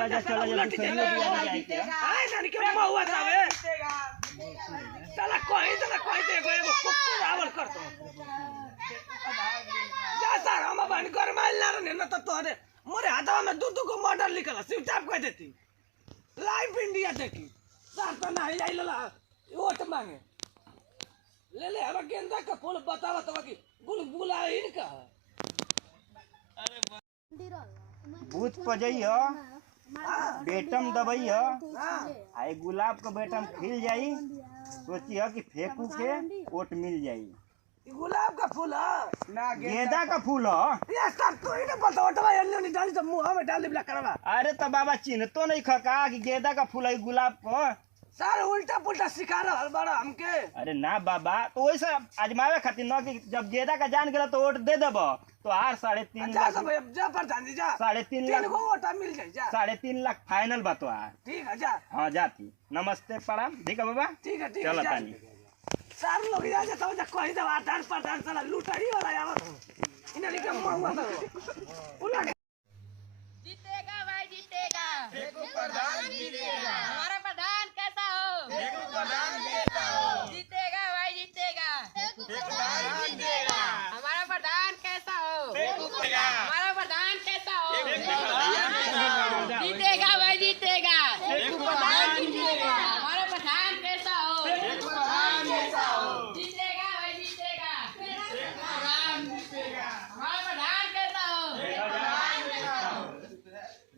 चला जा आए जाने के महुआ जावे साला कोई देखो एगो कुकुर आवल करतो जा सर हम बन कर माइल ना रे न तो तोरे मोरे हाथवा में दू को मॉडल निकला सिर्फ टाइप कह देती लाइव इंडिया देखी सर तो नहीं आई ला वोट मांगे ले अब गेंदा का फूल बतावा तो कि बुलबुला इनका भूत पजइयो बेटम दबइयो आई गुलाब का बेटम खिल जाई सोचियो कि फेंकू के वोट मिल जाई। गुलाब का फूल ना गेंदा का फूल ये सब तो ही ना पता ओटवा एल्लो नहीं डाली तो मुंह में डाल दिला करवा। अरे तो बाबा चिन्ह तो नहीं खका कि गेंदा का फूल है गुलाब को सर उल्टा पुल्टा सिखा रहा बड़ा हमके। अरे ना बाबा तो वैसे आजमावे खातिर न कि जब गेंदा का जान गेला तो वोट दे देबो तो हार 3.5 लाख जा प्रधान जी जा 3.5 लाख को वोट मिल जाए जा 3.5 लाख फाइनल बात है। ठीक है जा हाँ जाती नमस्ते प्रणाम ठीक है बाबा ठीक है चलो तानी सर लोग जा जाता जा कोई दवा आधार प्रधान साला लूटाई हो रहा है इन्हें के महुआ तो उलट जीतेगा भाई जीतेगा देखो प्रधान जीतेगा हमारा प्रधान कैसा हो देखो प्रधान कैसा हो जीतेगा भाई जीतेगा देखो प्रधान जीतेगा हमारा प्रधान कैसा हो देखो प्रधान हमारा प्रधान कैसा हो देखो जीतेगा भाई जीतेगा देखो प्रधान जीतेगा हमारा प्रधान कैसा हो देखो प्रधान कैसा हो जीतेगा भाई जीतेगा देखो प्रधान जीतेगा हमारा प्रधान कैसा हो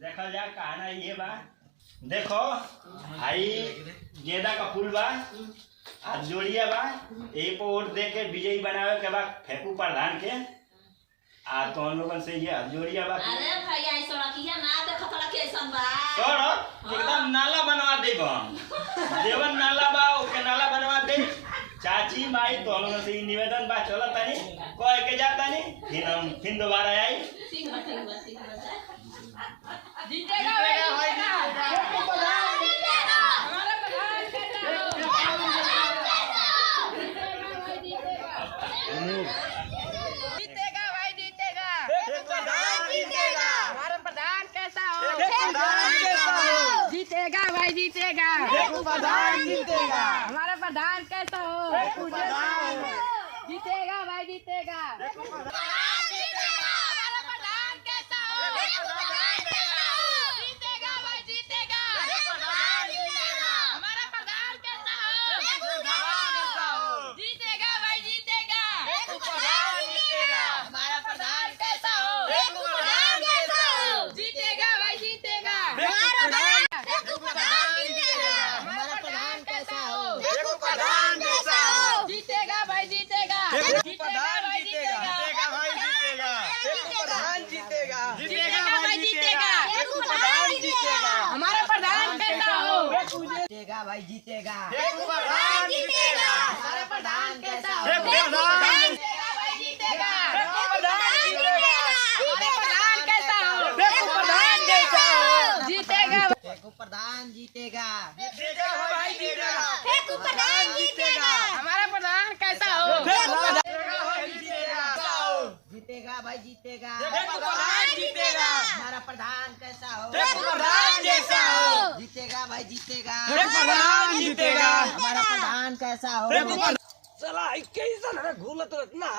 देखा जा कहना ये बा देखो भाई गेंदा का फूल बा आज जोड़िया बा यही पर वोट दे के विजयी बनावे के बाद फेंकू प्रधान के आ तो हम लोगन से ये जोड़िया बा अरे भाई आई सड़किया ना देखो तोरा कैसन बा सड़क एकदम नाला बनवा दे हम देवन नाला बा ओके नाला बनवा दे चाची माई तो हम लोगन से ये निवेदन बा चलो तानी कह के जा तानी फिर दोबारा आई ठीक बा जीतेगा भाई जीतेगा हमारा प्रधान कैसा हो जीतेगा भाई जीतेगा हमारा प्रधान कैसा हो जीतेगा भाई जीतेगा हमारा प्रधान कैसा हो जीतेगा भाई जीतेगा हमारा प्रधान कैसा हो जीतेगा भाई जीतेगा हमारा प्रधान कैसा हो जीतेगा भाई जीतेगा हमारा प्रधान कैसा हो जीतेगा भाई जीतेगा हमारा प्रधान कैसा हो जीतेगा भाई जीतेगा जीतेगा भाई जीतेगा हमारा प्रधान कैसा हो जीतेगा भाई जीतेगा हमारा प्रधान कैसा हो जीतेगा भाई जीतेगा हमारा प्रधान कैसा हो जीतेगा प्रधान जीतेगा हमारा प्रधान कैसा हो जीतेगा भाई जीतेगा जीतेगा हमारा प्रधान कैसा हो प्रधान जैसा हो जीतेगा भाई जीतेगा प्रधान जीतेगा हमारा प्रधान कैसा हो साला कैसन है घूमत ना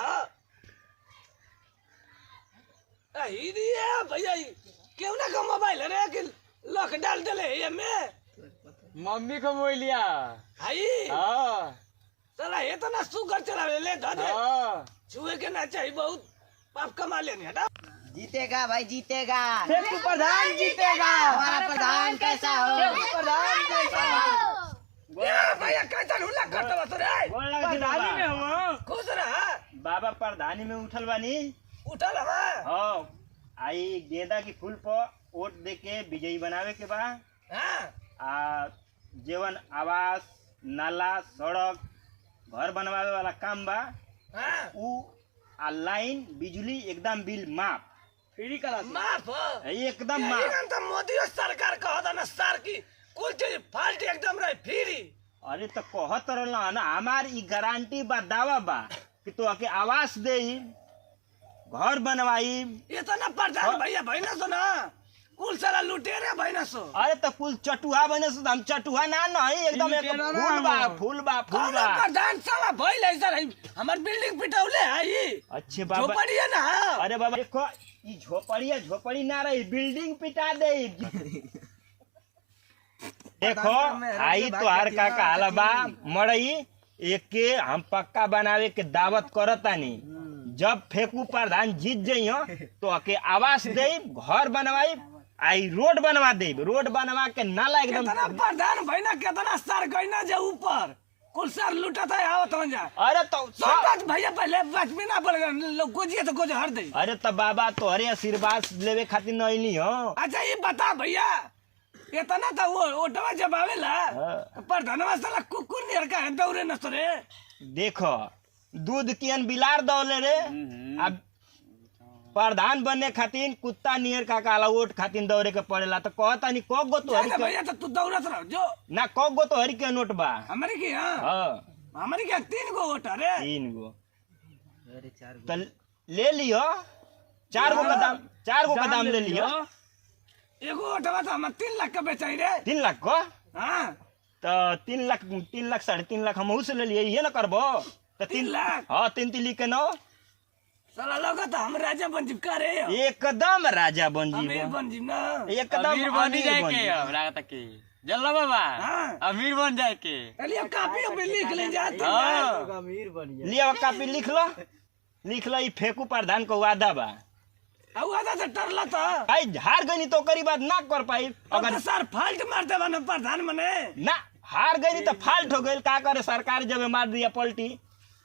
ही दिए भैया क्यों ना का मोबाइल रे कि लॉक डाल देले ये में मम्मी को बोल लिया हाई हाँ साला ये तो ना सुगर चला ले दादे हाँ छुए के ना चाहिए बहुत पाप कमा लेने हटा जीतेगा भाई जीतेगा प्रधान जीतेगा हमारा प्रधान कैसा हो प्रधान कैसा हो ये भैया कैसा हुला करता बस रे बोल लगा कि प्रधानी में बाबा हम खुश रहा बाबा प्रधानी में उठल बानी उठल हवा हाँ आई गेंदा की फूल पर वोट दे के विजयी बनावे के बा हां आ जीवन आवास नाला सड़क घर बनवावे वाला काम बा हां उ आ लाइन बिजली एकदम बिल माफ फ्री करा माफ एकदम ये माफ तो मोदी सरकार कहता ना सर की कुल चीज फाल्ट एकदम रही फ्री अरे तो कहत रहला ना हमार ई गारंटी बा दावा बा कि तो आके आवास दे घर बनवाई ये तो ना प्रधान भैया भाई ना सुना कुल सारा लुटेरे बहना सो अरे तो कुल चटुहा बने से हम चटुहा ना नहीं एकदम एक फूल बा प्रधान साला भइल है सर हमर बिल्डिंग पिटौले है ई अच्छे बाबा झोपड़ी है ना अरे बाबा देखो ई झोपड़ी ना रही बिल्डिंग पिटा दे देखो आई तो हर का कहला बा मड़ई एक के हम पक्का बनावे के दावत करतानी जब फेकू प्रधान जीत जइयो तो के आवास दे घर बनवाई आई रोड बनवा दे रोड बनवा के नाला एकदम कितना प्रधान भइना कितना सर गइना जे ऊपर कुल सर लुटत है आवत हो जा अरे तो सब भैया पहले बचपन ना बोल लोग गोजिए तो गोज हर दे अरे तो बाबा तोहरे आशीर्वाद लेवे खातिर नहीं हो अच्छा ये बता भैया इतना तो वो ओटवा जब आवेला प्रधानवा साला कुकुर नियर का दौरे न सरे देखो दूध कियन बिलार दौले रे अब प्रधान बनने खातिर कुत्ता नियर का काला वोट खातिर दौरे के पड़ेला तो कहता नहीं को गो तो हरी भैया तो तू दौड़त रह जो ना को गो तो हरी के नोट बा हमारी की हां हां हमारी के 3 गो वोट अरे 3 गो अरे 4 गो तो ले लियो 4 गो का दाम ले लियो एगो वोटवा तो हम 3 लाख का बेचाई रे 3 लाख को हां तो 3 लाख 3.5 लाख हम उस ले लिए ये ना करबो तो 3 लाख हां 3 लिख के नो साला लोग तो हम राजा बन जिब करे एकदम राजा बन हम जीबो बन जिब ना एकदम अमीर बन जाए के अब लागत के जल्ला बाबा हां अमीर बन जाए के चलिए कॉपी पे लिख ले जाते हां अमीर बन जाए लिया कॉपी लिख लो ई फेकू प्रधान को वादा बा अब वादा से डरला तो भाई हार गई तो करी बात ना कर पाई अगर सर फाल्ट मारते बना प्रधान मने ना हार गई तो फाल्ट हो गई का करे सरकार जब मार दिया पलटी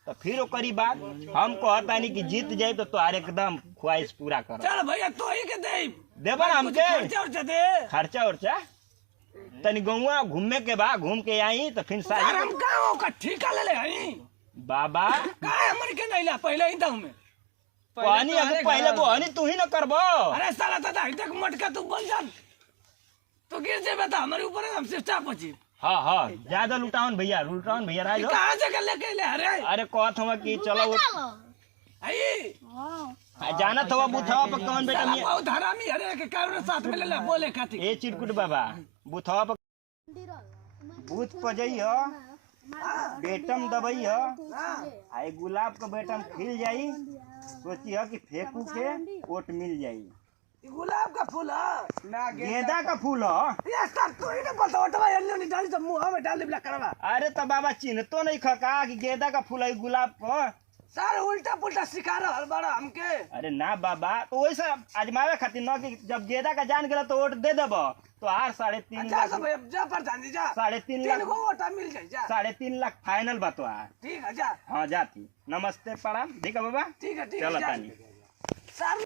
तो फिर करी बात हम कहता नहीं कि जीत जाए तो तोहार एकदम ख्वाहिश पूरा कर चल भैया तो ही के दे देबा ना हमके खर्चा उर्चा दे खर्चा उर्चा तनी गौवा घूमे के बा घूम के आई तो फिर यार हम गाँव का ठेका ले ले हई बाबा का हमर के नहीं ला पहले ही दाऊ में पानी अगर पहले वो हनी तू ही ना करबो अरे साला दादा इधर तक मटका तू बोल जा तो गिर जाए बता हमारे ऊपर हम से चाप पची हाँ ज्यादा लुटावन भैया राज हो कहां से कर लेके ले अरे अरे कहत हवा कि चलो आई जाना था बुथवा पर कौन बेटा साला बहुत हरामी अरे के कारण साथ में ले ले बोले खातिर ए चिरकुट बाबा बुथवा पर बूथ पर जइयो बेटम दबइयो आई गुलाब के बेटम खिल जाई सोचियो कि फेंकू के वोट मिल जाई गुलाब का फूल है ना गेंदा का फूल हो ये सब तो ही ना पता ओटवा एल्लो नहीं डाली तो मुंह में डाल दिला करवा अरे तो बाबा चिन्ह तो नहीं खका कि गेंदा का फूल है गुलाब को सारे उल्टा पुल्टा सिखा रहा बड़ा हमके अरे ना बाबा तो वैसे आजमावे खातिर ना कि जब गेंदा का जान गेला तो वोट दे देबो तो आर 3.5 जा लाख सब जा प्रधान जी जा 3.5 लाख 3 गो वोट मिल जाए जा 3.5 लाख फाइनल बतवा ठीक है जा हाँ जाती नमस्ते प्रणाम ठीक है बाबा ठीक है चलो जा तानी सर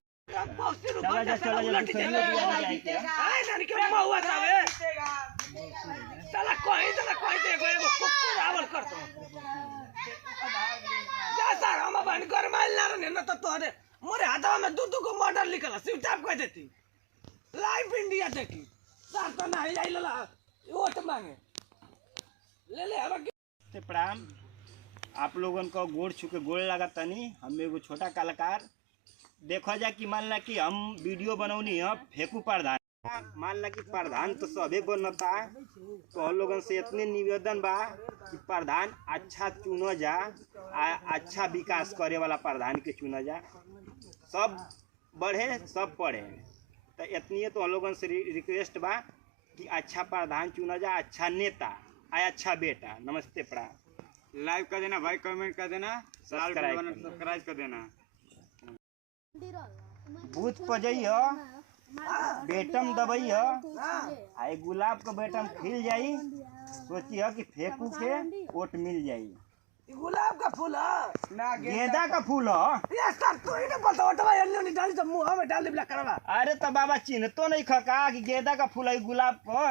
बहुत सी चला रुपया जा साला उलट चला जाए आए नानी के महुआ जावे साला कोई दे एगो कुकुर आवल करतो जा सर हम बन कर माल ना रे न तो तोरे मोरे हाथवा में दू को मॉडल निकला स्विच कह देती लाइव इंडिया देखी सर तो नहीं आई ला वोट मांगे ले अब प्रणाम आप लोगन को गोड़ छू के गोड़ लगा तनी हम एगो छोटा कलाकार देखो जा कि मान ला कि हम वीडियो बनौनी है फेंकू प्रधान मान ला कि प्रधान तो सभी बनता तो हम लोगन से इतने निवेदन बा कि प्रधान अच्छा चुनो जा अच्छा विकास करे वाला प्रधान के चुना जा सब बढ़े सब पढ़े तो इतनी तो हम लोगन से रिक्वेस्ट बा कि अच्छा प्रधान चुना जा अच्छा नेता अच्छा बेटा नमस्ते प्रणाम लाइक कर देना भाई कमेंट कर देना सब्सक्राइब कर देना बूथ पर जइयो बेटम दबइयो आई गुलाब के बेटम खिल जाई सोचियो कि फेंकू के वोट मिल जाई गुलाब का फूल है ना गेंदा का फूल हो ये सब तो ही ना पता ओटवा एल्लो नहीं डाली तो मुंह में डाल दिला करवा अरे तो बाबा चिन्ह तो नहीं खका कि गेंदा का फूल है गुलाब को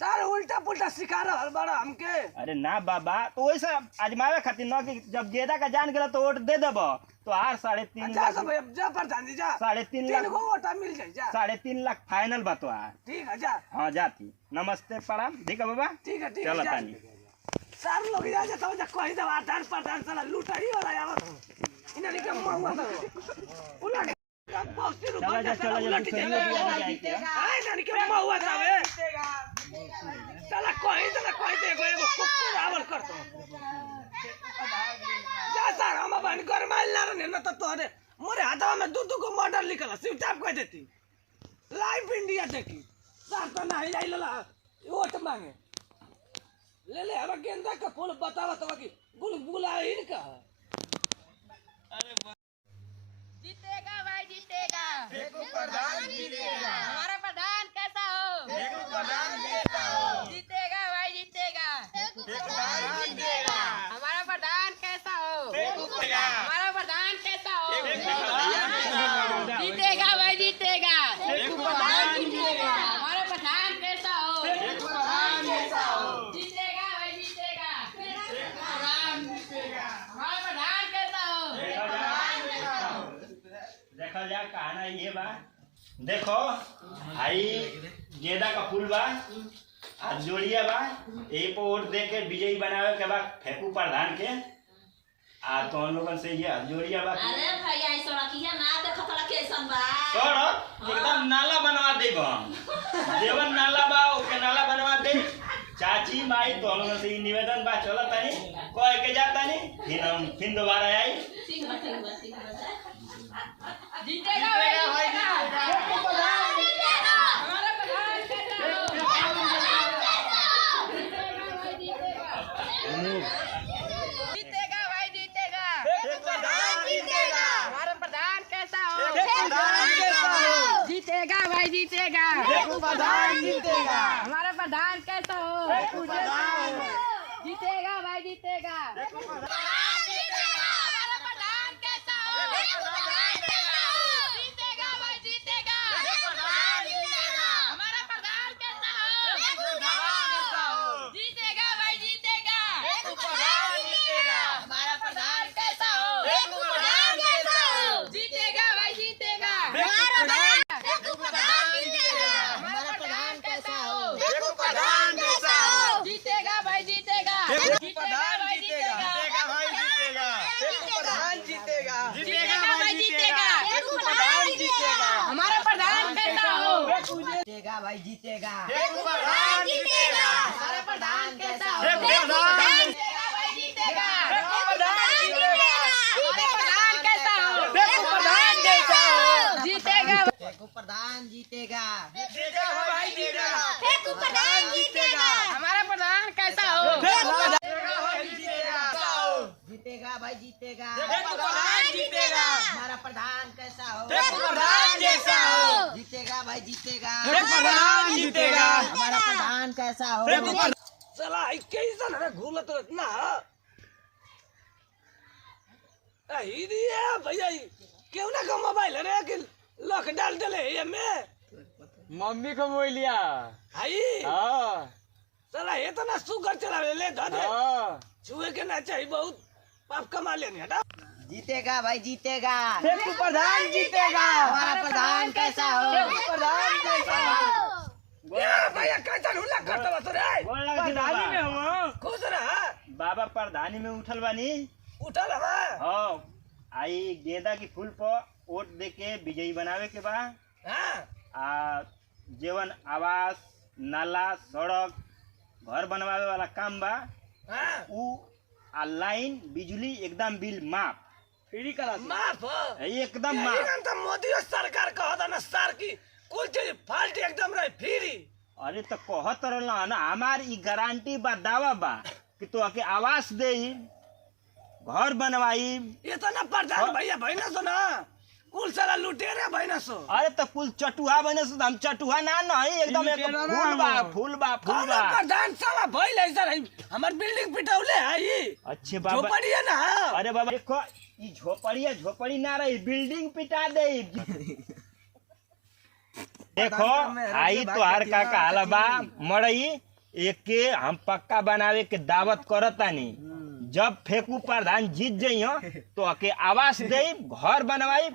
सारे उल्टा पुल्टा सिखा रहा बड़ा हमके अरे ना बाबा तो वैसे आजमावे खातिर ना कि जब गेंदा का जान गेला तो वोट दे देबो तो आर 3.5 जा लाख सब जा प्रधान जी जा 3.5 3 लाख गो वोट मिल जाए जा 3.5 लाख फाइनल बतवा ठीक है जा हाँ जाती नमस्ते प्रणाम ठीक है बाबा ठीक है चलो जा तानी सर लोग जा जाता जा कहि दवा आधार प्रधान साला लुटाई वाला यार इन्हें के मुंह उलट चला जा उलट जीतेगा भाई जीतेगा आए नानी के महुआ जावे चला कोई ते एगो कुकुर आवल करतो जा सर हम बन कर मारना रे न तो तोरे मोरे हाथवा में दू को मॉडल निकला सिर्फ टाइप कह देती लाइव इंडिया देखी सर तो नहीं आई लला वोट मांगे ले अब गेंदा का फूल बतावा तो कि बुलबुला इनका जीतेगा भाई जीतेगा फेंकू प्रधान जीतेगा हमारा प्रधान कैसा हो फेंकू प्रधान जैसा हो जीतेगा भाई जीतेगा फेंकू प्रधान जीतेगा हमारा प्रधान कैसा हो फेंकू प्रधान हमारा प्रधान कैसा हो जीतेगा जीतेगा भाई जीतेगा फेंकू प्रधान जीतेगा हमारा प्रधान कैसा हो फेंकू प्रधान जैसा हो जीतेगा भाई जीतेगा प्रधान जीतेगा हमारा प्रधान कैसा हो देखो जा कहना ये बा देखो भाई गेंदा का फूल बा आ जोड़िया बा यही पर वोट दे के विजयी बनावे के बाद फेंकू प्रधान के आ तो हम लोगन से ये जोड़िया बा अरे भैया ई सड़किया ना देखत ला कैसन बा सड़क एकदम नाला बनवा देब हम जेवन नाला बा ओके नाला बनवा दे चाची माई तो हम लोगन से ई निवेदन बा चलो तानी कह के जा तानी फिर दोबारा आई ठीक बा जीतेगा भाई जीतेगा फेंकू प्रधान जीतेगा हमारा प्रधान कैसा हो जीतेगा भाई जीतेगा फेंकू प्रधान जीतेगा हमारा प्रधान कैसा हो फेंकू प्रधान जैसा हो जीतेगा भाई जीतेगा फेंकू प्रधान जीतेगा हमारा प्रधान कैसा हो फेंकू प्रधान जीतेगा भाई जीतेगा हमारा प्रधान कैसा हो जीतेगा भाई जीतेगा हमारा प्रधान कैसा हो जीतेगा भाई जीतेगा हमारा प्रधान कैसा हो जीतेगा भाई जीतेगा हमारा प्रधान कैसा हो जीतेगा भाई जीतेगा जीतेगा भाई जीतेगा जीतेगा भाई जीतेगा हमारा प्रधान कैसा हो जीतेगा भाई जीतेगा हमारा प्रधान कैसा हो जीतेगा भाई जीतेगा हमारा प्रधान कैसा हो जीतेगा फेंकू प्रधान जीतेगा हमारा प्रधान कैसा हो जीतेगा भाई जीतेगा जीतेगा हमारा प्रधान कैसा हो प्रधान जैसा हो जीतेगा भाई जीतेगा प्रधान जीतेगा हमारा प्रधान कैसा हो चला कैसन है घूमत ना भैया क्यों ना का मोबाइल रे कि लॉक डाल दले ये में मम्मी को बोल लिया हाई हाँ चला ये तो ना सुगर चलावे ले दादे हाँ छुए के ना चाहिए बहुत पाप कमा लेने हटा जीतेगा भाई जीतेगा फेंकू प्रधान जीतेगा हमारा प्रधान कैसा हो प्रधान जैसा हो भैया कैसन हुला करता बस रे प्रधानी में हो खुश रहा बाबा प्रधानी में उठल बानी उठल हवा हाँ आई गेंदा की फूल पर वोट दे के विजयी बनावे के बा हां आ जीवन आवास नाला सड़क घर बनवावे वाला काम बा हां उ आ लाइन बिजली एकदम बिल माफ फ्री करा माफ एकदम ये माफ तो मोदी सरकार कहता ना सर की कुल चीज फाल्ट एकदम रही फ्री अरे तो कहत रहला ना हमार ई गारंटी बा दावा बा कि तो आके आवास दे घर बनवाई ये तो ना प्रधान भैया भैना सो ना कुल सारा लुटेरे भैना सो अरे तो कुल चटुहा बने से हम चटुहा ना नहीं एकदम एक फूल बा फूल बा फूल कौन बा प्रधान साला भइल ऐसा रही हमार बिल्डिंग पिटौले है ये अच्छे बाबा झोपड़ी है ना अरे बाबा देखो ई झोपड़ी ना रही बिल्डिंग पिटा दे देखो आई तो हर का कहला बा मड़ई एक के हम पक्का बनावे के दावत करतानी जब फेंकू प्रधान जीत जइयो तो आके आवास दे घर बनवाई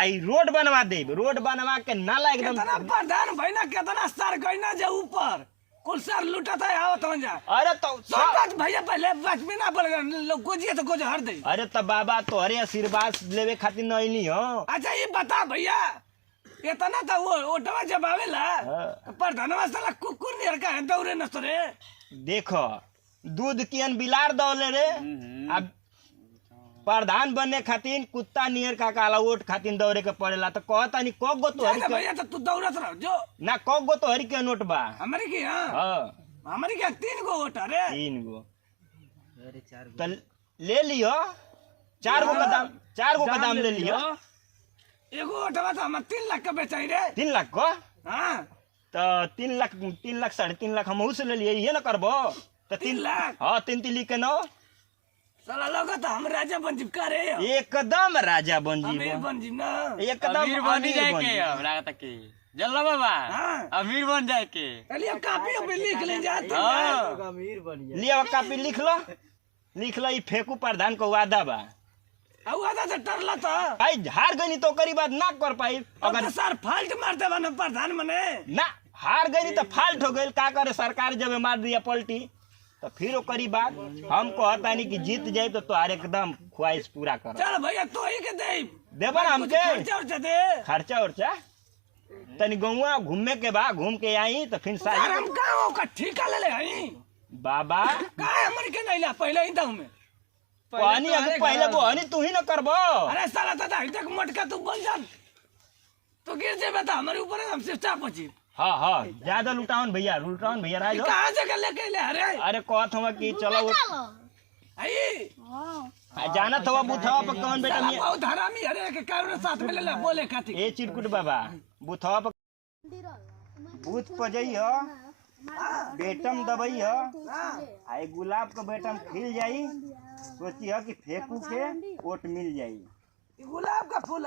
आई रोड बनवा दे रोड बनवा के नाला एकदम कितना प्रधान भइना कितना सर गइना जे ऊपर कुल सर लूटा था आवत हो जा अरे तो सब बात भैया पहले बात में ना बोल लोग गोजिए तो गोज हर दे। अरे तो बाबा तोहरे आशीर्वाद लेवे खातिर नहीं हो। अच्छा ये बता भैया इतना तो वो ओटवा जब आवेला प्रधानवा साला कुकुर नियर का है दौड़े न सरे। देखो दूध कियन बिलार दौले रे अब प्रधान बनने खातिर कुत्ता नियर का काला वोट खातिर दौड़े के पड़ेला तो कहता नहीं कब गो तो हरी के भैया तो तू दौड़त रह जो ना कब गो तो हरी के नोट बा हमारे की हां हां हमारे के 3 गो वोट अरे 3 गो तो ले लियो 4 गो का दाम ले लियो। एगो वोटवा तो हम 3 लाख का बेचाई रे 3 लाख को हां तो 3 लाख 3.5 लाख हम से ले लिए ये ना करबो तो 3 लाख हां 3 लिख के नो साला लोग तो हम राजा बनजीब का रे एकदम राजा बनजीब अमीर बनजीब ना एकदम अमीर बन जाए के अब लागत के जल्ला बाबा हाँ। अमीर बन जाए के चलिए कॉपी पे लिख ले जाते अमीर बन लिया कॉपी लिख लो ई फेंकू प्रधान को वादा बा अब आधा से टरला तो भाई हार गई तो करी बात ना कर पाई अगर तो सर फाल्ट मारते बने प्रधान मने ना हार गई तो फाल्ट हो गई का करे सरकार जब मार दिया पलटी तो फिर वो करी बात हम कहता नहीं कि जीत जाए तो तुहार एकदम ख्वाहिश पूरा कर चल भैया तो ही के दे देबा ना हमके खर्चा उर्चा दे खर्चा उर्चा तनी गौवा घूमे के बा घूम के आई तो फिर सर हम गाँव का ठेका ले ले हई बाबा का हमर के नहीं ला पहले ही दाऊ में पानी अभी पहले बोहनी तू ही ना करबो। अरे साला दादा तक मटका तू बन जा तो गिर जाए बता हमारे ऊपर हम सिर्फ चाप पची हाँ ज्यादा लुटावन भैया राज कहाँ से कर लेके ले अरे कहत हुआ कि चलो वो आई जाना था बुथवा पर कौन बेटा साला बहुत हरामी अरे के कारण साथ में ले ले बोले खाती ए चिरकुट बाबा बुथवा पर बूथ पर जइयो बेटम दबइयो आई गुलाब का बेटम खिल जाई सोचियो कि फेंकू के वोट मिल जाई। गुलाब का फूल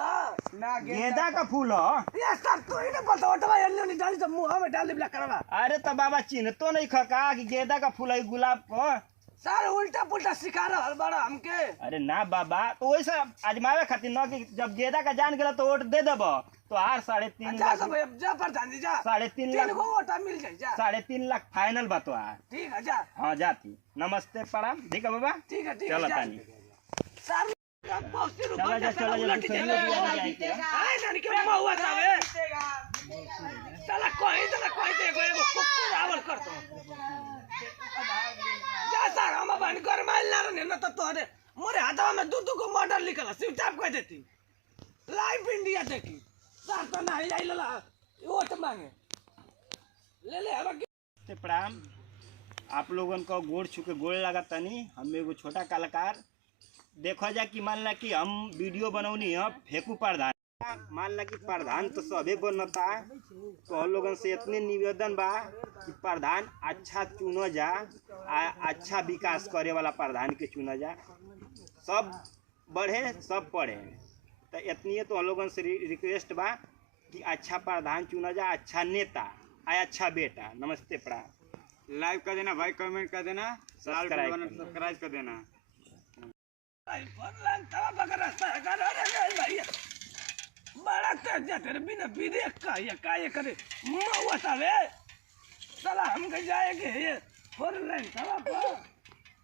ना गेंदा का फूल ये सब तो ही ना पता ओटवा अन्य नहीं डाली तो मुंह में डाल दिला करवा। अरे तो बाबा चिन्ह तो नहीं खका कि गेंदा का फूल है गुलाब को सर उल्टा पुल्टा सिखा रहा हर बड़ा हमके। अरे ना बाबा तो वैसे आजमावे खातिर न कि जब गेंदा का जान गया तो वोट दे देब तो आर 3.5 लाख जा प्रधान जी जा 3.5 लाख वोट मिल जाए जा 3.5 लाख फाइनल बात ठीक है जा हाँ जाती नमस्ते प्रणाम ठीक है बाबा ठीक है चलो तानी सर चला जा आए जाने के महुआ सावे साला कोई देखो एगो कुकुर आवल करतो जा सर हम बन कर माइल ना रे न तो तोरे मोरे हाथवा में दू को मॉडल निकला सिर्फ टाइप कह देती लाइव इंडिया देखी सर तो नहीं आई ला वोट मांगे ले अब प्रणाम आप लोगन को गोड़ छुके गोड़ लगा तनी हम एगो छोटा कलाकार देखो जा कि मान ला कि हम वीडियो बनौनी है फेंकू प्रधान मान ला कि प्रधान तो सभी बनता तो हम लोगन से इतने निवेदन बा कि प्रधान अच्छा चुनो जा अच्छा विकास करे वाला प्रधान के चुना जा सब बढ़े सब पढ़े तो इतनी तो हम लोगन से रिक्वेस्ट बा कि अच्छा प्रधान चुना जा अच्छा नेता अच्छा बेटा। नमस्ते प्रणाम लाइक कर देना भाई कमेंट कर देना सब्सक्राइब कर देना बड़ा तेज जाते बिना विदेश का ये करे महुआ सावे साला हम कहीं जाएंगे ये फोर लाइन सवा पर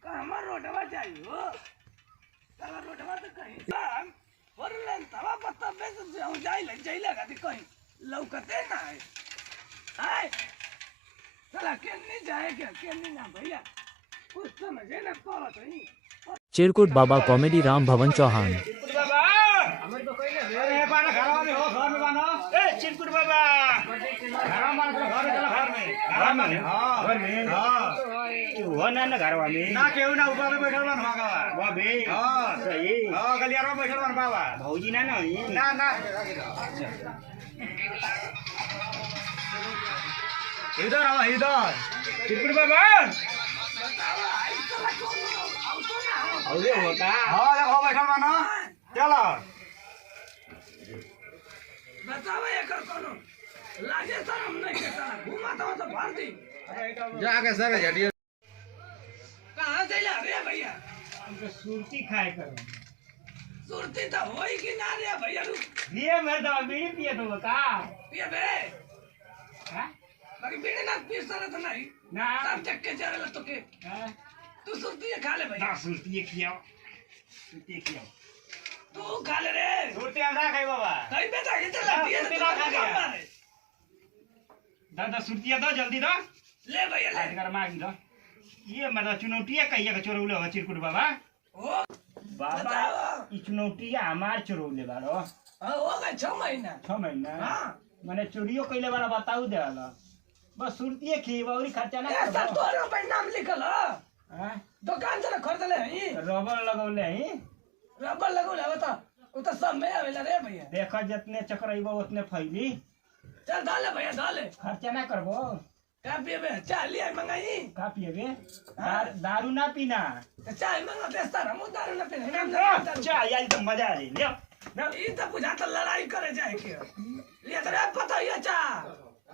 कहाँ रोडवा चाहिए हो साला रोडवा तो कहीं हम फोर लाइन सवा पर तब हम जाइले कहीं लौकते ना है आए साला केनी जाए केनी ना भैया कुछ समझे ना पावत नहीं। चिरकुट बाबा कॉमेडी राम भवन चौहान। चिरकुट बाबा हो ना घरवा में ना केहू ना ऊपर में बैठल बन भागवा बाबे हां सही हां गलियारा में बैठल बन बाबा भौजी ना ना इधर आओ इधर चिरकुट बाबा अरे होता हां देखो बैठल बन चलो बताओ एकर कोनो लागे सर हम नहीं के साला घुमाता हूं तो फाड़ दी जाके सर झटिया कहां से ला रे भैया हमको सुरती खाए करो सुरती तो होई कि ना रे भैया रू ये मैं तो बीड़ी पिए तो का पिए बे हां बाकी बीड़ी ना पी सर तो नहीं ना सब चक्के के चले तो के तू सुरती खा ले भैया 10 रुपये खियाओ सुरती खियाओ तू खा ले रे सुरती हम ना खाई बाबा कहीं बेटा के चला पिए सुरती ना खा गया दादा सुरती दो जल्दी दो ले भैया ले कर मांग दो ये मतलब चुनौती कहिए का चोरौले हो चिरकुट बाबा ओ बाबा ई चुनौती हमार चोरौले बारो हो गए 6 महीना 6 महीना हां माने चोरियो कइले वाला बताऊ देला बस सुरती खीवा और खर्चा ना ए सब तोरे पे नाम लिखल ह हां दुकान से खरीद ले हई रबर लगौले हैं रबर लगौले बता उ तो सब में आवेला रे भैया देखो जितने चक्राइबो उतने फैली चल डाले भैया डाले खर्चा ना करबो क्या पिए चाय लिया मंगाई का पिएबे दारू ना पीना तो चाय मंगा दे सर हम दारू न पीने हम चाय यार तो मजा आ रही ले ई तो बुझा तो लड़ाई करे जाए के ये तो रे पता ही चा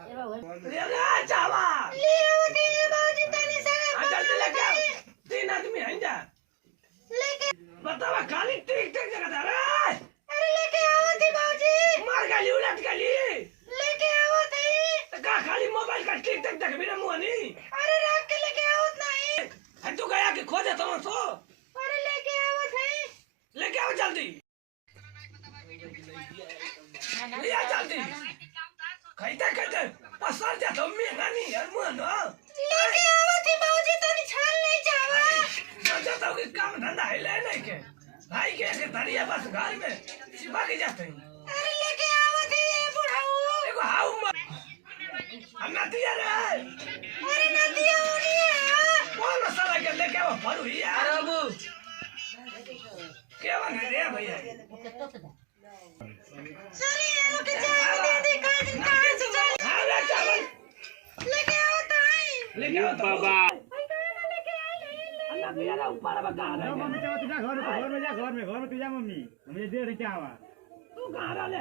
ले रे चावा ले आवती है बाबूजी तनी से जल्दी लेके आओ 3 आदमी हैं जा लेके बतावा खाली टिक टिक जगह दे रे अरे लेके आवती बाबूजी मार गाली उलट गाली लेके आवती तो का खाली मोबाइल का टिक टिक देख मेरे मुंह नहीं अरे रख के लेके आवत नहीं है तू गया कि खोजे तुम सो अरे लेके आवत है लेके आओ जल्दी लिया जल्दी खाइते खाइते पसर जा तो मैं नहीं यार मुंह ना लेके आवती बाबूजी तनी छान नहीं जावा सोचा तो कि काम धंधा है ले नहीं के भाई के धरिया बस घर में छिपा के जाते हैं अरे लेके आवती ये बुढ़ाऊ एगो हाउ हम नदिया रे अरे नदिया ओनी है कौन साला के लेके आओ फरू यार अरे बाबू क्या बन रे भैया चलिए ये लोग के चाय दे दे कहां से चाय हां रे चावल लेके आओ ताई लेके आओ बाबा लेके आई अल्लाह भैया ना ऊपर बता रहा है मम्मी जा घर में तू जा मम्मी मुझे दे रही चावा तू कहां रहा ले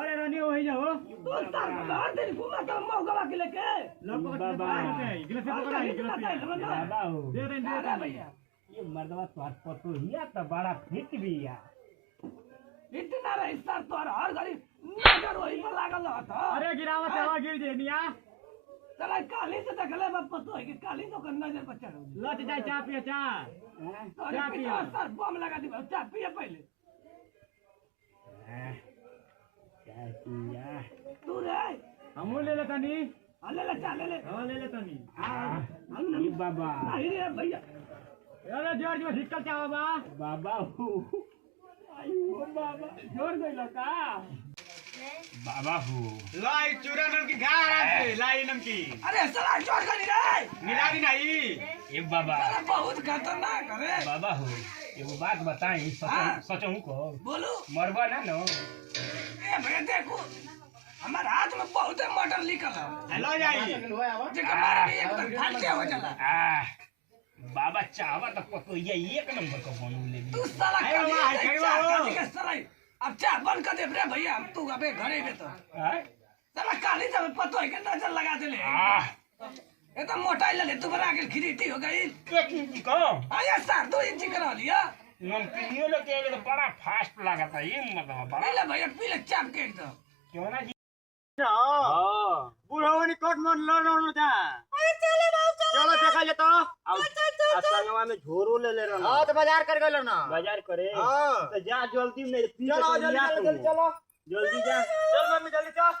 अरे रानी वही जाओ तू तार बाहर दिन घुमा तो मौका के लेके बाबा गिलास पकड़ा बाबा हो दे भैया ये मर्दवा स्वाद पतो हिया तो बड़ा फिट भी या इतना रही सर तोर हर घड़ी नजर वही पर लागल रहत अरे गिरावत हवा गिर जे निया चला काली से देखले बा पतो है कि काली तो कर नजर पर चढ़ लट जाए चा पिए चा चा पिए सर बम लगा दी चा पिए पहले क्या पिया तू रे हमू ले ले तनी ले ले चा ले ले हां ले ले तनी हम ये बाबा नहीं रे भैया अरे जॉर्ज में ढिक्कल चा बाबा बाबा हो आयो बाबा जोर गइल का बाबा हो लाई चूरा नमकीन खा आराम से लाई नमकीन अरे साला जोर कर रे मिला दी नहीं ए बाबा अरे बहुत खतरनाक है बाबा हो एगो बात बताई सचहू को बोलो मरबा ना नो ए भैया देखो हमारे हाथ में बहुत मटर लिखल है लो जाई जेकर मारे में एकदम फाटे हो जाला बाबा चावा तो पको ये एक नंबर का बनू ले तू साला अरे वाह, अरे वाह। साला अब चाय बंद कर दे रे भैया अब तू अबे घरे में तो साला काली जब पतो है कि नजर लगा दे ले ये तो मोटाई ले तू बना के खरीदी हो गई एक इंच को आया सर 2 इंच करा लिया नमकीन लेके तो बड़ा फास्ट लगता है ये मतलब बड़ा पहले भैया पीले चाप के एकदम क्यों ना जी बुढ़ो ने कोट मन लड़नो था अरे चलो बाबू चलो देखा ले तो संगवा में झोरो ले ले रहा हां तो बाजार कर गइल ना बाजार करे हां तो जा जल्दी में पी चलो जल्दी चलो जल्दी जा चल मम्मी जल्दी चल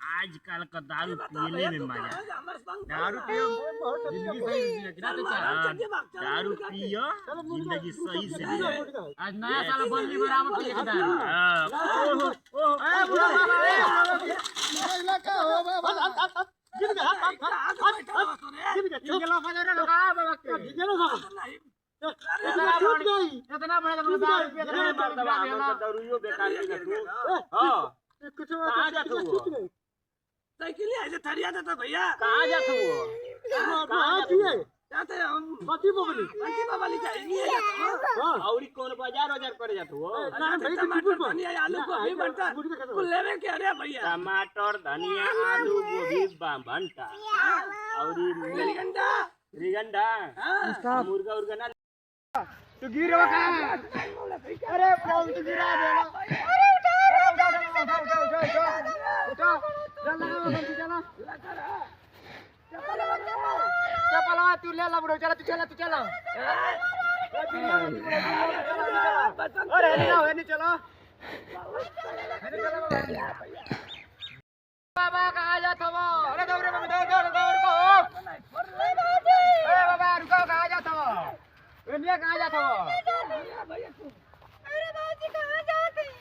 आजकल का दारू पीने में मजा दारू पियो जिंदगी सही दारू पियो जिंदगी सही से आज नया साल बंदी बराबर पिए के दारू ए बुढ़ा बाबा ए लगा हो बाबा गिर गया चलो बाजार का बाबा के चलो इतना बड़ा दारू पिए के दारूयो बेकार के तू हां कुछ कहां जा तू साइकिल ऐसे थरिया देता भैया कहां जा तू कहां पिए जाते हम पति बोली वाली चाहिए जाता औरी कौन बाजार करे जा तू अरे टमाटर धनिया आलू गोभी भंटा कुल लेवे के अरे भैया टमाटर धनिया आलू गोभी भंटा औरी रिगंडा मुर्गा उर्गा ना तू गिरो का अरे फोन तो गिरा देना अरे उठा उठा चपला तू ले ला बुढ़ो चला तू चला अरे नहीं चलो बाबा कहाँ जात हो अरे दौड़ रे दौड़ को अरे बाबा रुको कहाँ जात हो इंडिया कहाँ जात हो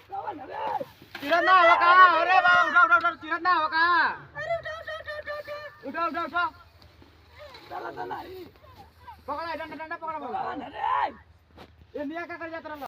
चिरत ना हो कहाँ अरे बाबा उठो चिरत ना हो कहाँ उठो पकड़ा डंडा पकड़ा बाबा इंडिया का कर जात रहा